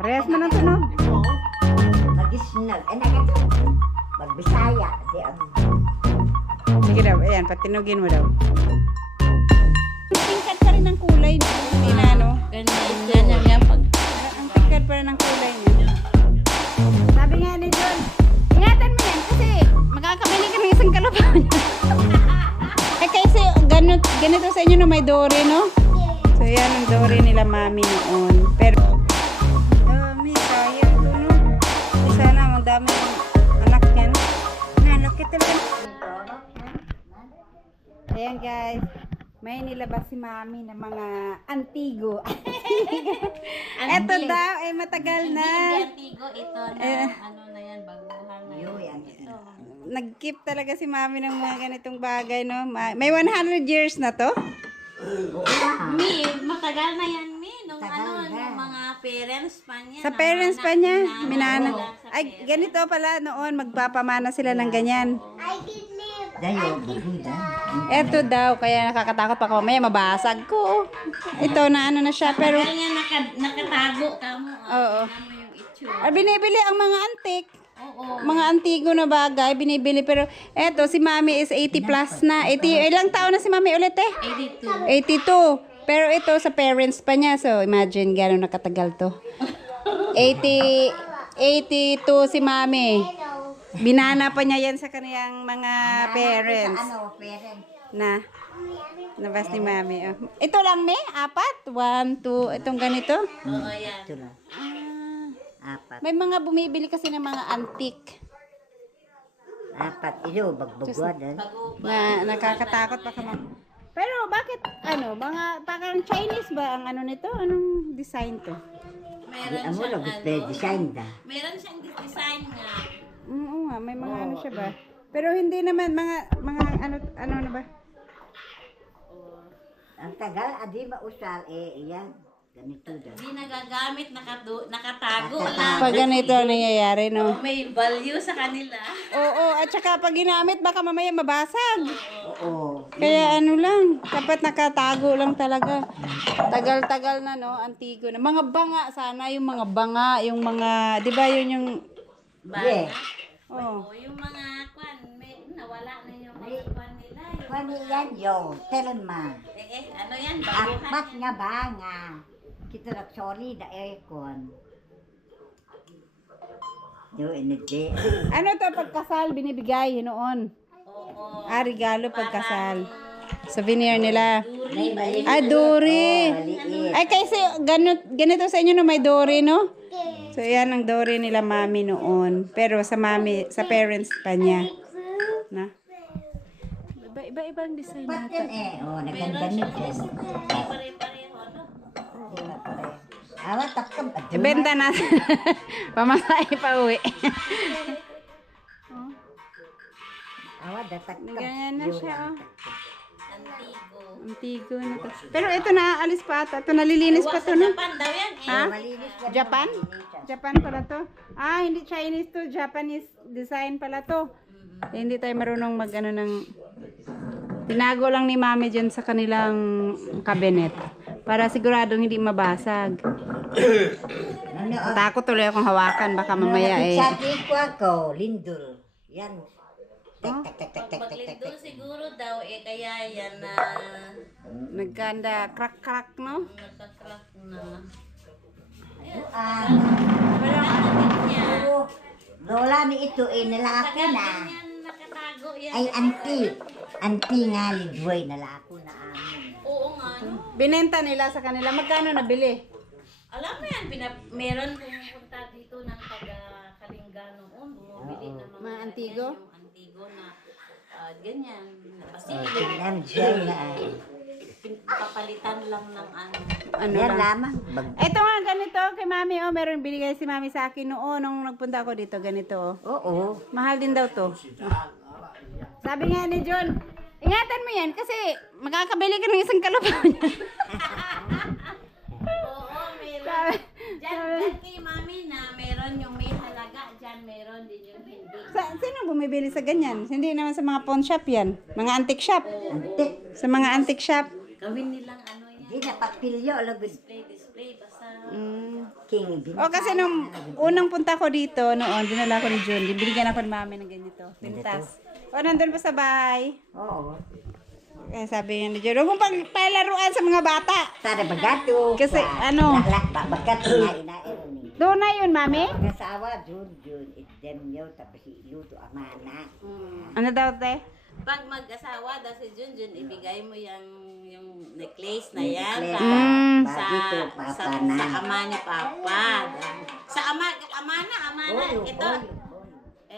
Parehas mo ng tunog. Mag-isnag. Magbisaya. Sige daw, ayan, patinugin mo daw. Tingkat pa rin ng kulay niya. Hindi na, no? Ganyan yan pag... Ang tingkat pa rin ng kulay niya. Sabi nga ni John, ingatan mo yan kasi makakabili ka ng isang kalabaw niya. Eh kasi ganito sa inyo no, may Dory, no? So yan ang Dory nila mami noon. Pero, dami, kaya ito, no? Sana madami ang anak niyan. Nalaki talaga. Ayan guys, may nilabas si mami ng mga antigo. Eto daw, ay matagal na. Antigo, ito na, ano na yan, baguhan na yan. Nag-keep talaga si mami ng mga ganitong bagay, no? May 100 years na to? Mi, matagal na yan, Mi. Nung nung mga parents pa niya. Sa parents pa niya, minana. Ay, ganito pala noon, magpapamana sila ng ganyan. Eto daw, kaya nakakatakot pa ako. Mamaya mabasag ko. Ito na ano na siya, pero... Kaya nakatago ka mo. Oo. Ano yung itsura. Binibili ang mga antik. Oo. Mga antigo na bagay, binibili. Pero eto, si mami is 80 plus na. 80, ilang taon na si mami ulit eh? 82. 82. Pero ito sa parents pa niya. So, imagine gano'n nakatagal to. 82 si mami. Binana pa niya yan sa kaniyang mga parents. Na. Nabas ni mami. Oh. Ito lang, me? 4? 1, 2. Itong ganito? Oo, yan. Apat. May mga bumibili kasi ng mga antique. Iyo, bagbagwadan. Na nakakatakot pa ka Pero bakit mga parang Chinese ba ang ano nito? Anong design to? Meron siyang design da. Meron siyang design nga. Oo nga, may mga ano siya ba? Pero hindi naman mga ano na ba? Ang tagal, adi mausal, yan. Ganito da. Hindi nagagamit, nakatago lang. Pag ganito ang nangyayari, no? May value sa kanila. Oo, at saka pag ginamit, baka mamaya mabasag. Oo. Kaya ano lang, dapat nakatago lang talaga. Tagal-tagal na, no? Antigo na. Mga banga sana, yung mga banga, yung mga, di ba yun yung, Yeah. oh. O yung mga nawala na yung mga kwan nila. Kani yan yo, telma. Ano yan? Baguhan Akpat yan. nga ba nga. Kita sorry da aircon. Yo, hindi. Ano to pagkasal binibigay noon? Oo. Regalo pagkasal. Souvenir nila. Mali. Dory. Maliit. Ay, kasi ganito sa inyo no, may Dory, no? So, yan ang Dory nila mami noon. Pero sa parents pa niya. Na? Iba-ibang design Ba't nata. yan naganda nito. Pare-pareho, no? Awat takam. Ibenta natin. Pamasahe pa uwi. Awat datakam. Ganyan na siya, oh. Antigo. Antigo na to. Pero ito naaalis pa ata. Ito nalilinis pa to, no? Japan daw yan Ha? Malinis pa Japan? Japan pala to. Hindi Chinese to. Japanese design pala to. Hindi tayo marunong mag-ano ng... Tinago lang ni mami dyan sa kanilang cabinet. Para siguradong hindi mabasag. Takot tuloy akong hawakan. Baka mamaya eh. Sabi ko ako, lindol. Yan. Tak, tak, tak, tak, tak, tak, tak, Paglindol tak. siguro daw, kaya yan na Nagkanda crack-crack, no? nagka-crack na. Ah, oo. Lola ni ito nalako na. Yan, nakatago yan. Ay, anti. Anti nga, lidway, nalako na amin. Oo nga, no? Binenta nila sa kanila. Magkano nabili? Alam mo yan, meron pumunta dito ng taga-Kalinga noon. Bumibili ng Mga antigo? Yung antigo na ganyan. Kasi Tingnan siya na. papalitan lang ng ano. Ano Yan lang? lamang. Ito nga, ganito kay mami, oh. Meron binigay si mami sa akin noon nung nagpunta ako dito. Ganito, oh. Oo. Mahal din daw to. Sabi nga ni John, ingatan mo yan kasi makakabili ka ng isang kalabaw niya. Oo, meron. Diyan kay mami na meron yung may halaga. Diyan meron din yung hindi. Sino bumibili sa ganyan? Hindi naman sa mga pawn shop yan. Mga antique shop. Antik. Sa mga antique shop. Gawin nilang ano yan. Di na papilyo, lagod. Display. Basta Mm. King. O kasi nung unang punta ko dito, noon, dinala ko ni Jun. Binigyan ako ni mami ng ganito. Pintas. O, nandun pa sa bahay. Oo. Kaya sabi niya ni Jun, huwag mong pagpalaruan sa mga bata. Tara bagato. Kasi, ano? Bagato na inaero ni. Doon na yun, mami? Kasawa, Jun, idem yun, tapos iluto amana. Ano daw, te? Pag mag-asawa daw si Junjun, ibigay mo yung necklace na yan sa, sa ama ni Papa. Sa ama na. Ito.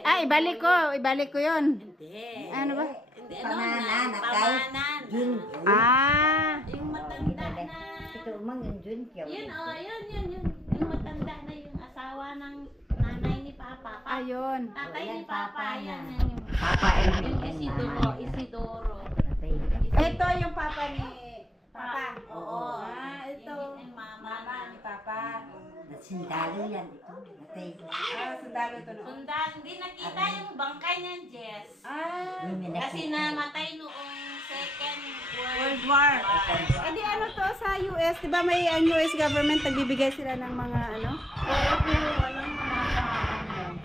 Ah, ibalik ko yun. Hindi. Ano ba? Hindi, ano na? Pamanan, Pamanan. Jun. Ah. Yung matanda na. Ito umang yung Jun. Yun. Yung matanda na yung asawa ng nanay ni Papa. Ayun. Tatay ni Papa, yan. Papa Yung Isidoro. Ito yung papa ni Papa. Oo. Ah, ito. Yung mama ni Papa. Sindalo yan. Natay. Ah, sundalo ito no. Sundan, hindi nakita yung bangkay niyan, Jess. Ah. Kasi namatay noong Second World War. Eh di ano to sa US, 'di ba may ang US government nagbibigay sila ng mga ano? Walang mga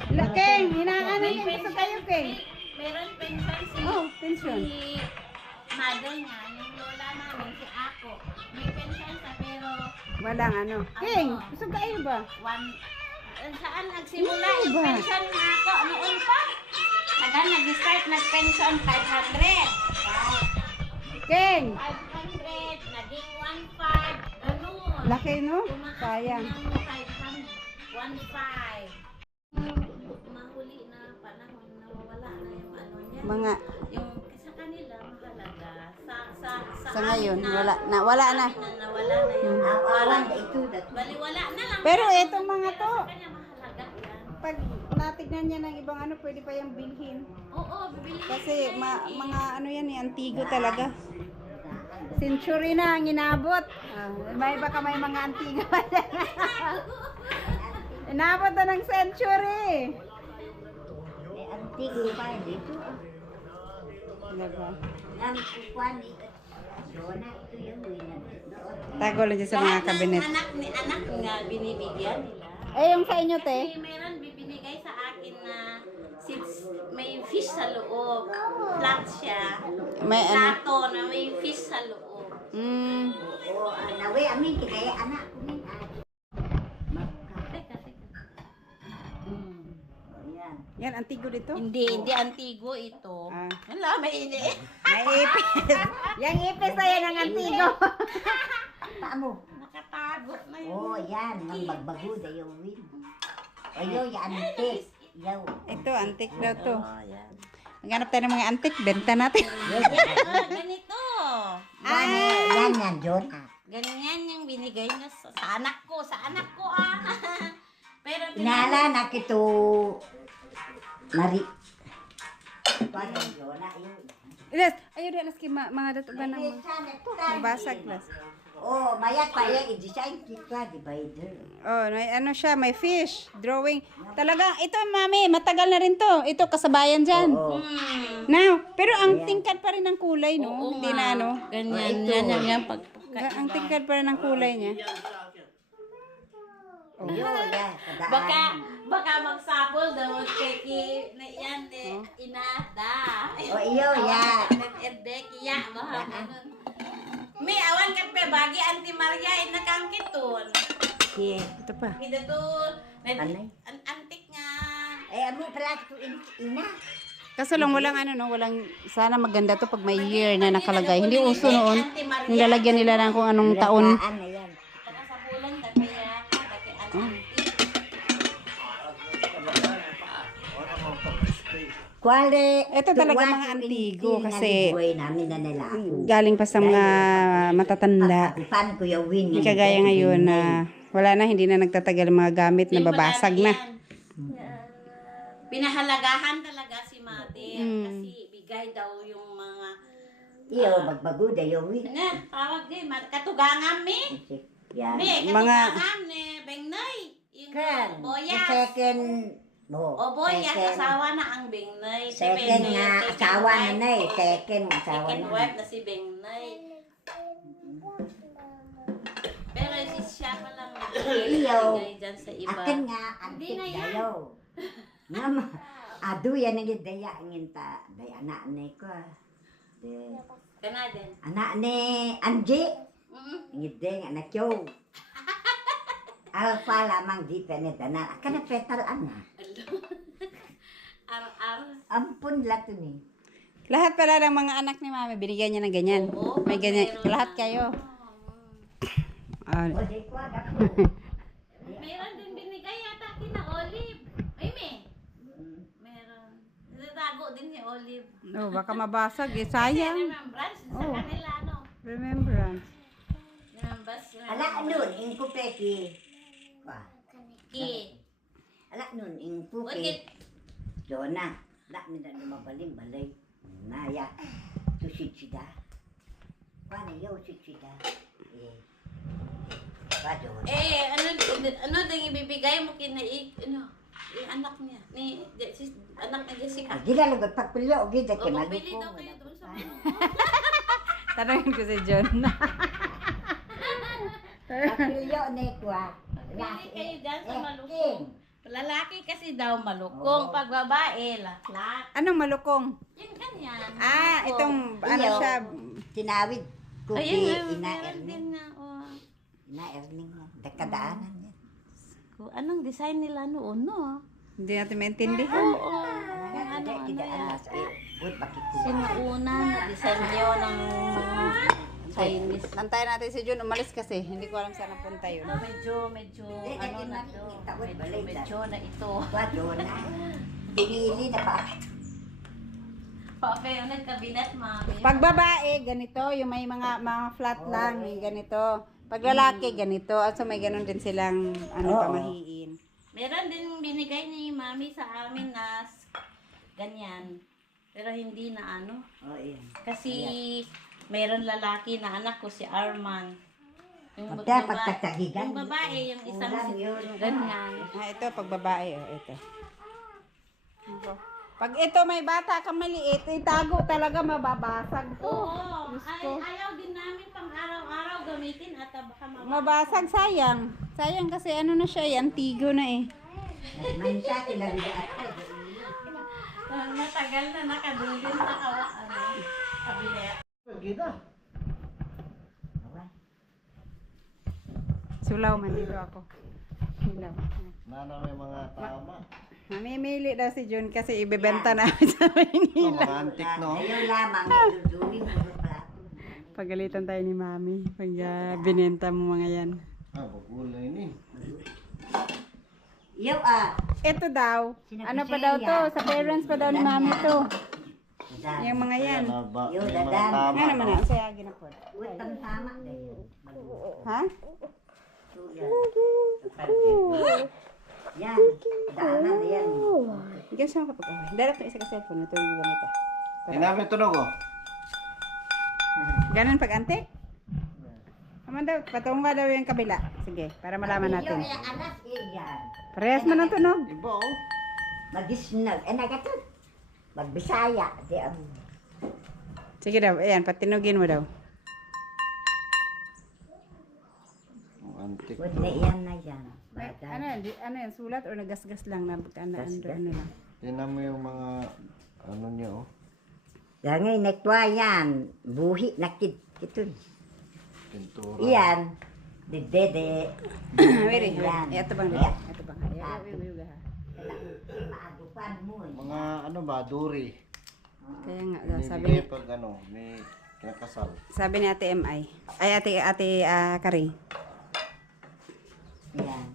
Laking, inaano yun gusto kayo, King. meron pension si Oh, pension. si mother niya, yung lola namin, si Ako. May pension sa pero Walang ano. King, gusto kayo ba? saan nagsimula Ano yung ba? pension na ako noon pa? Nag-start nag-pension 500. King, 500, naging 1.5, ganun. laki no? Tumaas Sayang. ng 500, 1.5. Mahuli na panahon, nawawala na yung ano niya. Mga Yung sa kanila mahalaga. sa ngayon, amin wala na. Wala na. nawala na yung Awan ito. baliwala na lang. Pero etong mga to, Sa kanya mahalaga yan. pag natignan niya ng ibang ano, pwede pa yung bilhin. Oo, bibili. Kasi mga ano yan, antigo talaga. Century na ang inabot. May baka may mga antigo pa dyan. Inabot na ng century. Antigo pa dito. Diba? Ang kukuan ni Dona, ito yung winner. Tago lang dyan sa mga kabinet. Anak nga binibigyan nila. Eh, yung sa inyo, te? Kasi meron bibinigay sa akin na may fish sa loob. Flat siya. May ano? Plato na may fish sa loob. Oo, nawe amin kaya anak ko min. Teka. Ayan. Yan, antigo dito? Hindi antigo ito. Ah. Wala, may ini. May ipis. Yung ipis na yan ang antigo. Paamo? Nakatago na yun. Oh, yan, mang magbago da yung win. Ayo, yan antik. Yaw. Ito, antik daw to. Oh, yan. Maghanap tayo ng mga antik, benta natin. Ganito. Yan, John. Ganyan yung binigay niya sa anak ko. Sa anak ko, Pero Inala na kito. Mari. Kuan yung Jona, yun. Ilas, ayaw di alas kay mga datugan ng mabasag las. Oh, mayat pa yan, i-design kita, divider. Oh, ano siya, may fish, drawing. Talagang, ito mami, matagal na rin to. Ito, kasabayan dyan. Oo. Now, pero ang tingkad pa rin ng kulay, no? Hindi na ano. Ganyan, ito. ganyan pag Ang tingkad pa rin ng kulay niya. Oh, yan, kadaan. Baka magsabol daw kay na yan inada. Oh, iyo, yan. Edek ya mahal. May awan kat pe bagi anti Maria inakangkiton. Si, Ito pa. Kita to Anay? antik nga. amo pala ito ina. Kaso lang walang ano, no? Walang, sana maganda to pag may year na nakalagay. Hindi uso noon. Yung lalagyan nila ng kung anong taon. Ano yan? Taka sa bulan kaya dati antik. Kuwale. Ito talaga mga antigo kasi Buhay namin na nila ako. galing pa sa mga matatanda. Akupan ko yung win. Hindi kagaya ngayon na wala na, hindi na nagtatagal ang mga gamit na babasag na. Pinahalagahan talaga si Mate kasi bigay daw yung mga Iyo, magbago da yung win. tawag din katugangan mi. Yan. Mi Mga- katugangan ni Bengnay. Yung Kan, boyas. second, O boyas asawa na ang Bengnay. Si second Bengnay, nga second asawa wife. na na eh. Second asawa Second na. wife na si Bengnay. Pero si siya pa lang Iyo. Ibigay dyan sa iba. Akin nga, antik dayo. Nga adu yan ang daya nginta. Daya anak ni ko. Kanadin. Anak ni Anji. Mm. Ngideng anak yo. Alpha lamang di penetanan. Akan na petal ana. Ar-ar. Ampun lang to ni. Lahat pala ng mga anak ni Mami, binigyan niya ng ganyan. Oo, May ganyan. meron Lahat na. kayo. Ah, O di ko ako. Meron din binigay yata kina Olive. Ay, meron. Natago din ni Olive. no, baka mabasag eh. Kasi Sayang. remembrance sa Oo. kanila, no? Remembrance. Remembrance. Ala nun, ing kupeki. Ki. Ala nun, ing Ukit. puki. Dona. La mi na lumabalim balay. Naya. Tu sitsida. Paano yaw sitsida? Padon. Ano din ibibigay mo kina ano? Yung anak niya. Anak ni Jessica. Gila lugod pagpilyo o gida O, kay magbili maluko. daw kayo doon sa ano. Tanongin ko si John. Pagpilyo ni kwa. Magbili kayo dyan sa malukong. Lalaki kasi daw malukong. Oo. Pag babae, laklak. Anong malukong? Yung ganyan. Ah, malukong. itong ano Iyo. siya. Tinawid ko Ayun, ina meron erning. din nga. Oh. Ina erning na. Dekadaanan niya. Anong design nila noon, no? Hindi natin maintindihan. Oo. Ano yan? Wood bakikuha. Sinuuna na design nyo ng mga Chinese. Nantayin natin si John. Umalis kasi. Hindi ko alam saan napunta yun. Medyo, ano na to. Medyo na ito. Padon na. Pinili na pa. Okay, yung nagkabinet, mami. Pag babae, ganito. Yung may mga flat lang. May ganito. Pag lalaki, ganito. At so may ganun din silang Oo. pamahiin. Meron din binigay ni mami sa amin na ganyan. Pero hindi na ano. Oh, iya. Kasi meron lalaki na anak ko, si Arman. Yung Pagka pagtatagigan. yung babae, yung isang Ulam yun. yung ganyan. Ah, ito, pag babae. Oh, ito. Ito. Pag ito may bata ka maliit, itago talaga mababasag to. Oo, Diyos ko. ayaw din namin pang araw-araw gamitin at baka Mabasag, sayang. Sayang kasi ano na siya, antigo na eh. Mansa kinaligaan. Matagal na nakadulin sa kabinet. Sulaw man dito ako. Sulaw. Nana may mga tama. Mamimili daw si Jun kasi ibebenta namin sa Maynila. Mga antik, no? Ayaw lamang. Duduling mo sa plato. Pagalitan tayo ni Mami pag binenta mo mga yan. Ah, bagulay ni. Yaw Ito daw. Ano pa daw to? Sa parents pa daw ni Mami to. Yung mga yan. Yung May mga dadan. tama. Nga naman na. Saya ginapod. Uy, tama dahil. Ha? Yan. Daanan na yan. Ikaw siya kapag away. Darat na isa ka cellphone. Ito yung gamit ah. Tinami tunog, oh. Ganun pag antik? Naman daw, patunga daw yung kabila. Sige, para malaman natin. Yung anak, yan. Parehas man ang tunog. Iba, oh. Magisnag. Nagatot. Magbisaya. Di ang... Sige daw, ayan, patinugin mo daw. Ang antik. Wag na yan na yan. Ano yan, sulat o nagasgas lang na ano lang. Tinami yung mga, ano niya, oh. Dangay nekwa yan. Buhi na kitun. Pintura. Iyan. Dede. Wait, Yan. ito bang Yan. ito bang Maagupan mo. Mga, ano ba, duri. Kaya nga daw, Binibigay pag, ano, may kinakasal. sabi ni Ate MI. Ay, Ate Kari. Yan.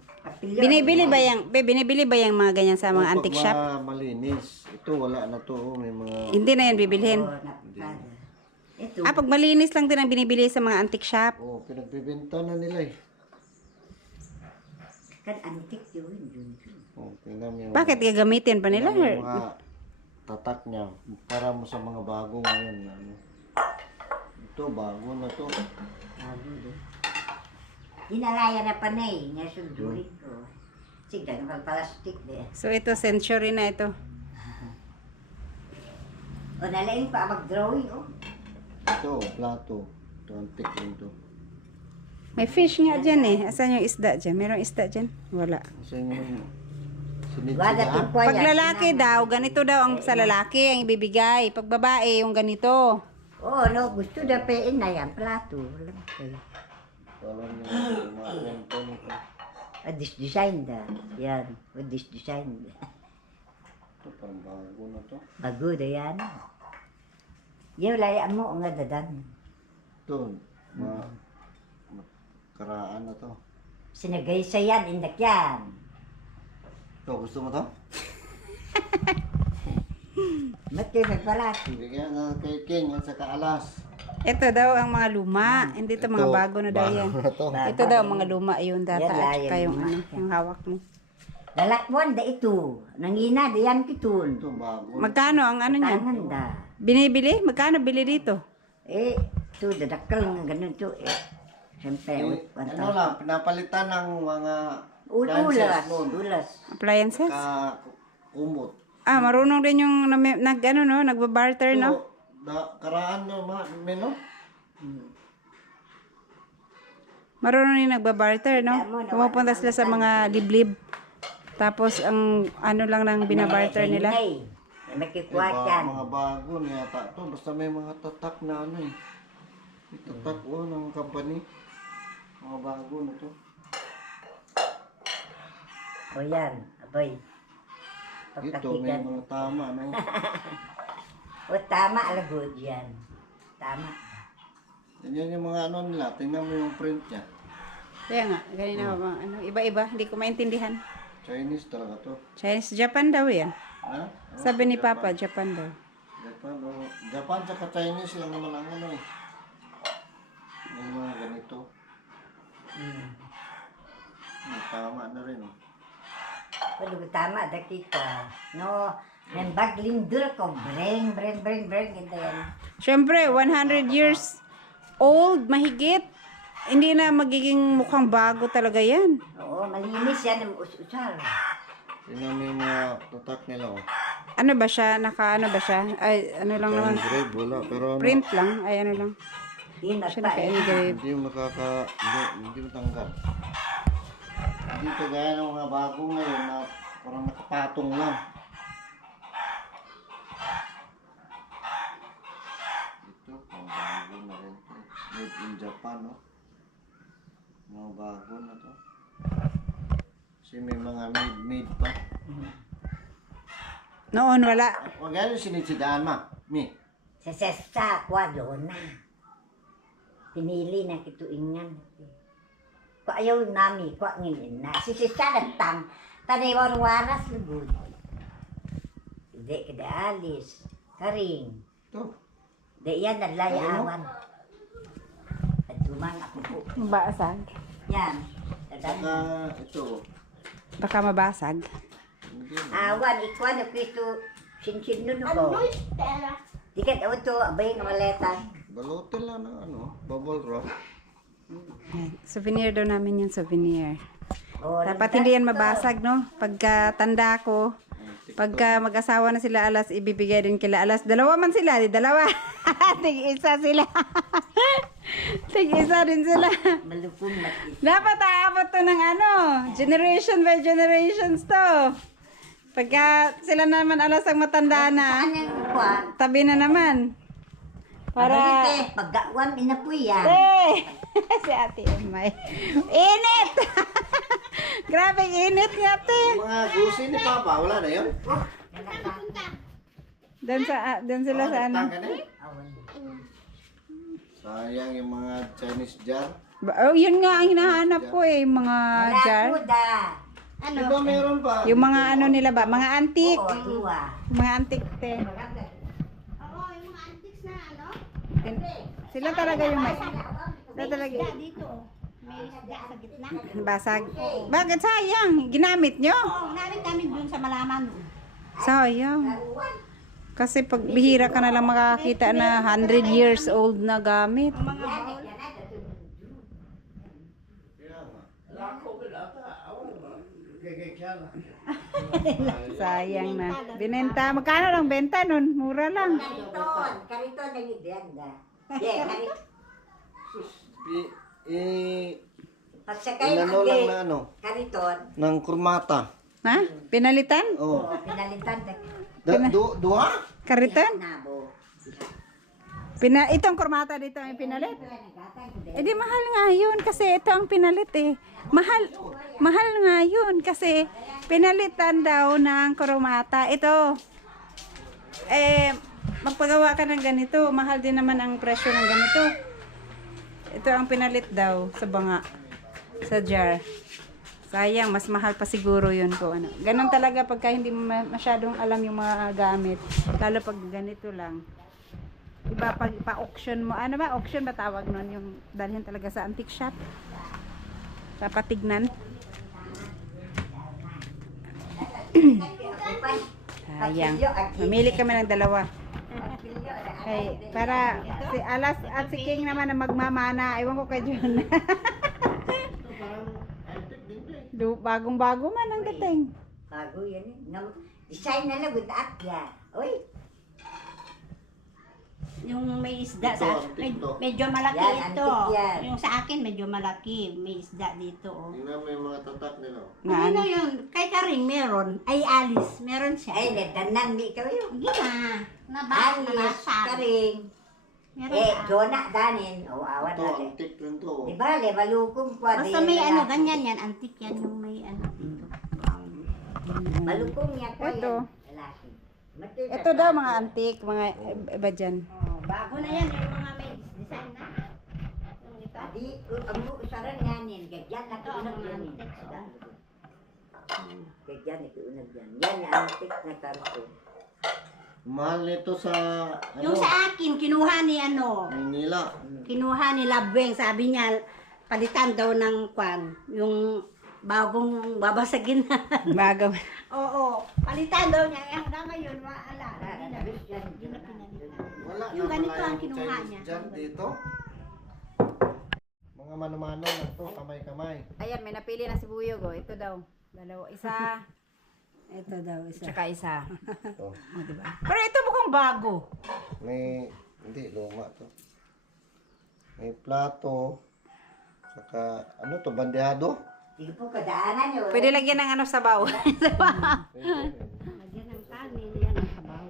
Binibili ba yung mga ganyan sa mga Oh, antique pag shop? malinis. Ito, wala na to, oh. May mga, Hindi na yan bibilhin. Ito. Pag malinis lang din ang binibili sa mga antique shop. oh, pinagbibenta na nila, eh. Kan antik yun. Oh, tingnan mo yung, Bakit gagamitin pa nila? tingnan mo yung mga tatak niya. Para mo sa mga bago ngayon. Ano. Ito, bago na to. Bago din. Inalaya na panay. Nasundurin ko. Sige, pagpalastik din. So ito, century na ito. O nalaing pa mag-drawing, oh. Ito, plato. Ito, antik din to. May fish nga dyan eh. Asan yung isda dyan? Merong isda dyan? Wala. Kasi yung Wada sinitsida. tingko Pag lalaki daw, ganito daw ang sa lalaki ang ibibigay. Pag babae, yung ganito. Oh, no, gusto na pein na yan, plato. Wala pa. Wala niyo mga kwento nito. This design da. Yan, with this design da. Ito parang bago na to. Bago na yan. Yung layaan mo, nga dadan. Ito, karaan na to. Sinagay sa yan, indak yan. Ito, gusto mo to? Ba't kayo nagpalaki? Bigyan na kay King at saka alas. Ito daw ang mga luma. Hindi ito mga bago na daw yan. Bago na to. Ito daw ang mga luma yung data Yan, at layan saka yung luma. ano, yung hawak mo. Lalakwan da ito. Nangina, da yan kitun. Ito, bago. Magkano ang ano niya? Tangan da. Binibili? Magkano bili dito? Eh, ito, dadakal nga ganun to eh. Siyempre, Ano lang, pinapalitan ng mga ulas, dances noon. ulas. Appliances? Kumot. Ah, marunong din yung nag ano no, nagba-barter no? Karaan nyo, meno? Marunong din nagba-barter no? Tama, Pumupunta sila sa mga liblib. Tapos ang ano lang nang binabarter nila. May kikwat yan. Mga bago niya yata to. Basta may mga tatak na ano eh. May tatak ng company. Mga bago na to. O yan, abay. Ito, may Pagkatigan. mga tama, no? O tama, alagod yan. Tama. Yan yung mga ano nila. Tingnan mo yung print niya. Kaya nga, ganina ba ano, iba-iba, hindi ko maintindihan. Chinese talaga to. Chinese, Japan daw yan. Ha? Sabi ni Papa, Japan daw. Japan, oh. Japan tsaka Chinese lang naman ang ano eh. Yung mga ganito. Tama na rin, oh. Pero tama, dakika. No, nang baglindol ko, breng. Ito yan. Siyempre, 100 years old, mahigit. Hindi na magiging mukhang bago talaga yan. Oo, malinis yan ang us-usal. Tingnan mo yung mga tatak nila, oh. Ano ba siya? Ano ba siya? Ay, ano lang naman. Engraved, wala. Pero ano, Print lang. Ay, ano lang. Di Siya nagpa eh. naka-engrave. hindi hindi matanggal. Hindi kagaya ng mga bago ngayon na parang nakapatong lang. Ito, pang bago na rin to. Made in Japan, no? Mga bago na to. Kasi may mga made pa. Noon, wala. Huwag ganyan sinisidaan, ma. Mi. Sa sesta, kwado na. Pinili na kituingan. Kwa ayaw nami, kwa ngayon na. Si sesta nagtang, taniwan waras lugod. Hindi kada alis. Karing. Ito. Di yan, naglayawan. At tumang ako po. Basag. Yan. Saka Tadaan. ito. Baka mabasag. Hindi. Awan, ikwan na kwento. Sinsin nun ko. Di ka daw ito, abay nga maletan. Balutin lang ng ano, bubble wrap. Yan. Souvenir daw namin yung souvenir. Oh, Dapat hindi yan mabasag, no? Pagka tanda ko, pagka mag-asawa na sila alas, ibibigay din kila alas. Dalawa man sila, di dalawa. Tig-isa sila. Tig-isa din sila. malupong matis. Dapat aabot to ng ano, generation by generations to. Pagka sila naman alas ang matanda na, Saan yung kwan? tabi na naman. Para... Paggawan, inapoy yan. Eh! Si Ate Emay. Init! Grabe, init nga, ate. Mga gusi ni Papa, wala na yun? Doon sila sa ano. Tangka na eh. Sayang yung mga Chinese jar. Oh, yun nga ang hinahanap ko eh, mga jar. Lakuda. Ano? Di ba meron pa? Yung mga ano nila ba, mga antique. Oo, tuwa. Mga antique te. Sila talaga yung may... Sila talaga. Basag. Bakit sayang? Ginamit nyo? Namin kami dun sa malaman. Sayang. Kasi pag bihira ka na lang makakita na 100 years old na gamit. Sayang na. Binenta. Magkano lang benta nun? Mura lang. Kariton na yung diyan da. Yeah, kariton. Pagsakay inano lang na ano, kariton, ng kurmata. Ha? Pinalitan? Oh. pinalitan na Duha? Kariton? nabo. Itong kurmata dito ang pinalit? Eh di mahal nga yun kasi ito ang pinalit eh. Mahal nga yun kasi pinalitan daw ng kurmata. Ito, magpagawa ka ng ganito, mahal din naman ang presyo ng ganito. Ito ang pinalit daw sa banga, sa jar. Sayang, mas mahal pa siguro yun ko. Ano. Ganon talaga pagka hindi mo masyadong alam yung mga gamit. Lalo pag ganito lang. Iba pag pa-auction mo. Ano ba? Auction ba tawag nun? Yung dalhin talaga sa antique shop. Papatignan. Sayang. Mamili kami ng dalawa. Okay, para si Alas at si King naman na magmamana. Ewan ko kay John. Bagong-bago man ang dating. Bago yan eh. Design na lang with akya. Uy, Yung may isda Ito, sa antik to. medyo malaki Yan, ito. antik yan. Yung sa akin medyo malaki, may isda dito oh. Tingnan mo yung mga tatak nila. Na Ano ano? yun? Kay Karing meron. Ay Alice, meron siya. ay, nagdanan di ikaw yun. Hindi na. Alis, Nabasa. karing. Meron Eh, siya. Jona, danin. O, awan Ito, natin. antik rin to. Di ba, le, malukong kwa. Basta may ano, ganyan yan. Antik yan yung may ano dito. Malukong niya kwa Ito. yan. Lalaki. Mati- Ito daw mga antique, mga iba dyan. Oh, bago na yan. Yung mga may design na. Yung ito. Di, ang usaran nga niyan. Gagyan na Ito ang kiunag mga yan. antik sila. Gagyan na kiunag yan. Yan yung antik na karton. Mahal nito sa, Yung sa akin, kinuha ni ano, Manila. kinuha ni Labweng. Sabi niya, palitan daw ng kwan. Yung bagong babasagin na. Bago. Oo, palitan daw niya. Hanggang ngayon, maala. Hindi na pinalitan. Wala Yung na ganito pala ang yung kinuha Chinese niya. dyan dito. Mga mano-mano na to, kamay-kamay. Ayan, may napili na si Buyog. Oh. Ito daw. Dalawa. Isa. Ito daw, isa. Tsaka isa. Ito. Diba? Pero ito mukhang bago. May, hindi, luma to. May plato. Saka, ano to, bandehado? Hindi po kadaanan yun. Pwede lagyan ng ano sabaw. Pwede. Lagyan ng kanin, yan ang sabaw.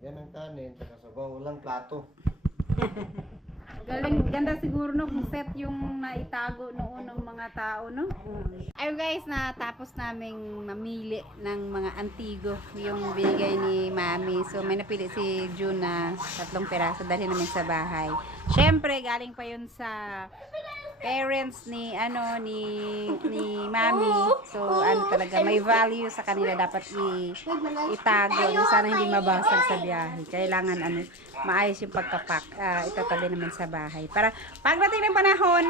Yan ang kanin, saka sabaw, walang plato. Galing, ganda siguro no kung set yung naitago noon ng mga tao, no? Ayun guys, natapos naming mamili ng mga antigo yung binigay ni Mami. So may napili si June na 3 piraso dalhin namin sa bahay. Syempre galing pa yun sa parents ni ni Mami. So ano talaga may value sa kanila, dapat itago. Sana hindi mabasag sa biyahe. Kailangan maayos yung pagkapak. Itatabi naman sa bahay. Para pagdating ng panahon,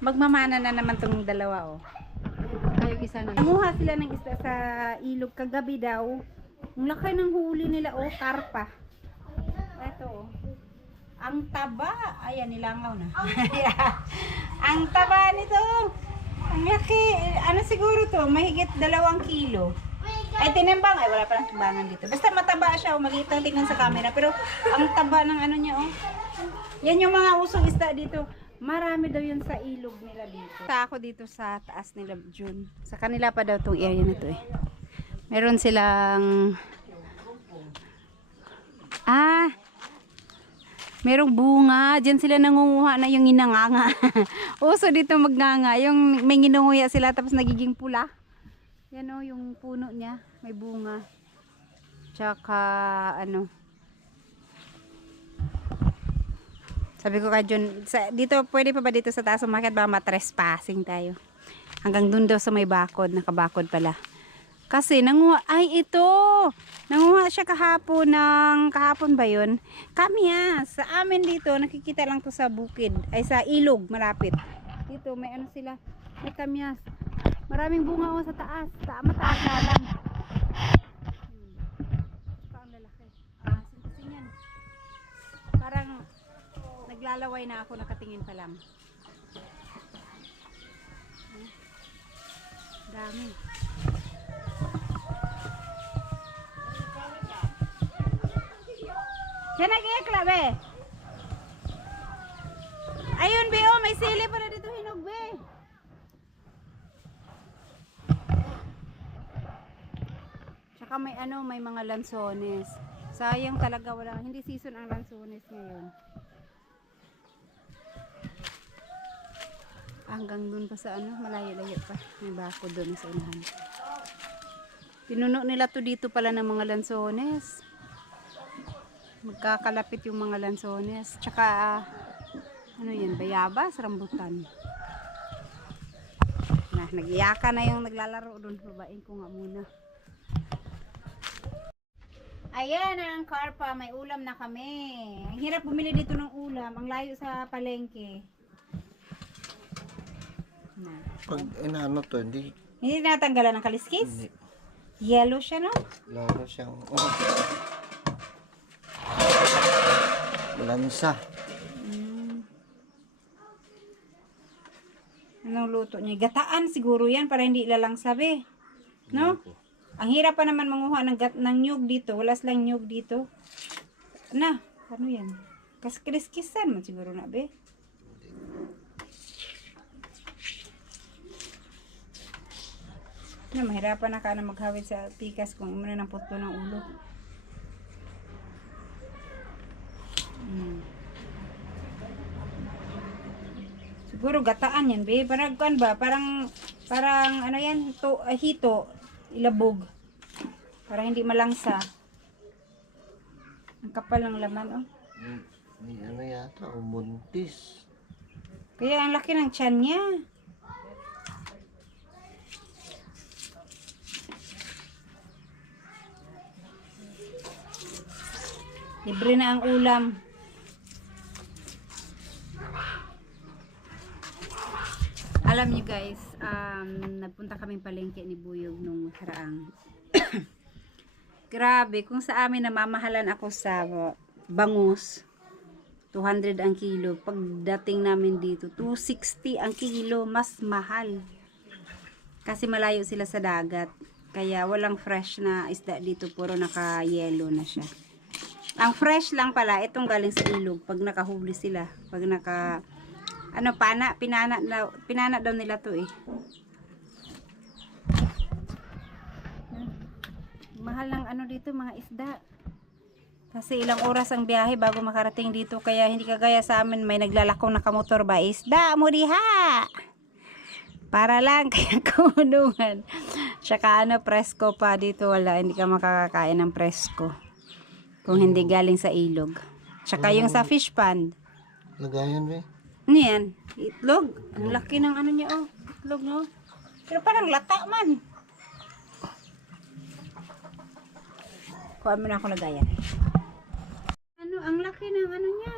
magmamana na naman tong dalawa oh. Ayong isa na. Nanguha sila ng isda sa ilog kagabi daw. Ang laki ng huli nila oh, karpa. Ito oh. Ang taba, ayan nilangaw na. Ang taba nito. Ang laki. Ano siguro to? Mahigit 2 kilo. Ay tinimbang, ay wala pa lang timbangan dito. Basta mataba siya, maliit lang tingnan sa camera. Pero ang taba ng ano niya oh. Yan yung mga usong isda dito. Marami daw yun sa ilog nila dito. Sa ako dito sa taas nila June. Sa kanila pa daw tong area na to eh. Meron silang merong bunga. Diyan sila nangunguha na yung inanganga. Uso dito magnganga. Yung may ginunguya sila tapos nagiging pula. Yan o, yung puno niya. May bunga. Tsaka, ano. Sabi ko kay John, dito, pwede pa ba dito sa taas umakyat? Baka matrespassing tayo. Hanggang dun daw sa may bakod. Nakabakod pala. Kasi nanguha, ay ito, nanguha siya kahapon ba yun? Sa amin dito, nakikita lang to sa bukid, ay sa ilog, malapit. Dito, may ano sila, may kamyas. Maraming bunga sa taas, mataas na lang. Ito ang lalaki. Sintasin yan. Parang naglalaway na ako, nakatingin pa lang. Dami. Siya nag-iikla, be. Ayun, be, oh, may sili pala dito hinog, be. Tsaka may ano, may mga lansones. Sayang talaga wala, hindi season ang lansones ngayon. Hanggang dun pa sa ano, malayo-layo pa. May bako dun sa unahan. Pinuno nila to dito pala ng mga lansones. Magkakalapit yung mga lansones. Tsaka, ano yan, bayabas, rambutan. Nag-iyaka na yung naglalaro dun. Babain ko nga muna. Ayan ang karpa. May ulam na kami. Ang hirap bumili dito ng ulam. Ang layo sa palengke. Na. Pag inaano to, hindi Natanggalan ng kaliskis? Hindi. Yellow siya, no? Lalo siyang lansa. Anong luto niya? Gataan siguro yan para hindi ilalang sabi. No? Ang hirap pa naman manguha ng nyug dito. Wala silang nyug dito. Na, ano yan? Kaskriskisan man siguro na, be. Na, mahirapan na ka na maghawid sa pikas kung umuna ng putlo ng ulo. Siguro gataan yan, be. Parang kuan ba? Parang ano yan, hito, ilabog. Para hindi malangsa. Ang kapal ng laman, oh. May ano yata, umuntis. Kaya ang laki ng tiyan niya. Libre na ang ulam. Alam niyo guys, nagpunta kaming palengke ni Buyog nung haraang. Grabe, kung sa amin namamahalan ako sa bangus, 200 ang kilo. Pagdating namin dito, 260 ang kilo, mas mahal. Kasi malayo sila sa dagat. Kaya walang fresh na isda dito, puro naka-yellow na siya. Ang fresh lang pala, itong galing sa ilog, pag nakahuli sila. Pag pinana daw nila to eh. Mahal ng ano dito, mga isda. Kasi ilang oras ang biyahe bago makarating dito. Kaya hindi kagaya sa amin, may naglalakong nakamotor ba, isda mo diha! Para lang, kaya kumunungan. Tsaka presko pa dito, wala, hindi ka makakakain ng presko. Kung hindi galing sa ilog. Tsaka yung sa fish pond. Lagayan, be. Ano yan? Itlog. Ang laki ng ano niya, oh. Itlog, no? Pero parang lata man. Kuha mo na ako lagayan. Ano, ang laki ng ano niya.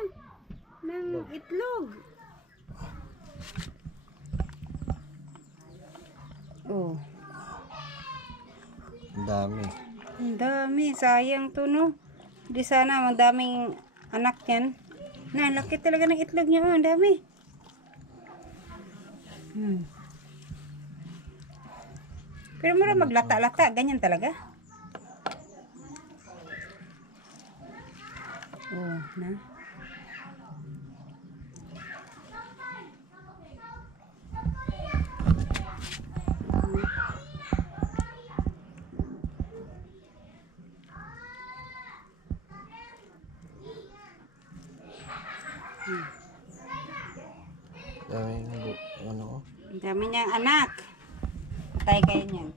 Ng itlog. Oh. Ang dami. Ang dami. Sayang to, no? Di sana madaming anak yan. Na, laki talaga ng itlog niya. Oh, ang dami. Pero mura maglata-lata. Ganyan talaga. Oh, na. Dami ano. Ang dami niyang anak. Patay kayo niyan.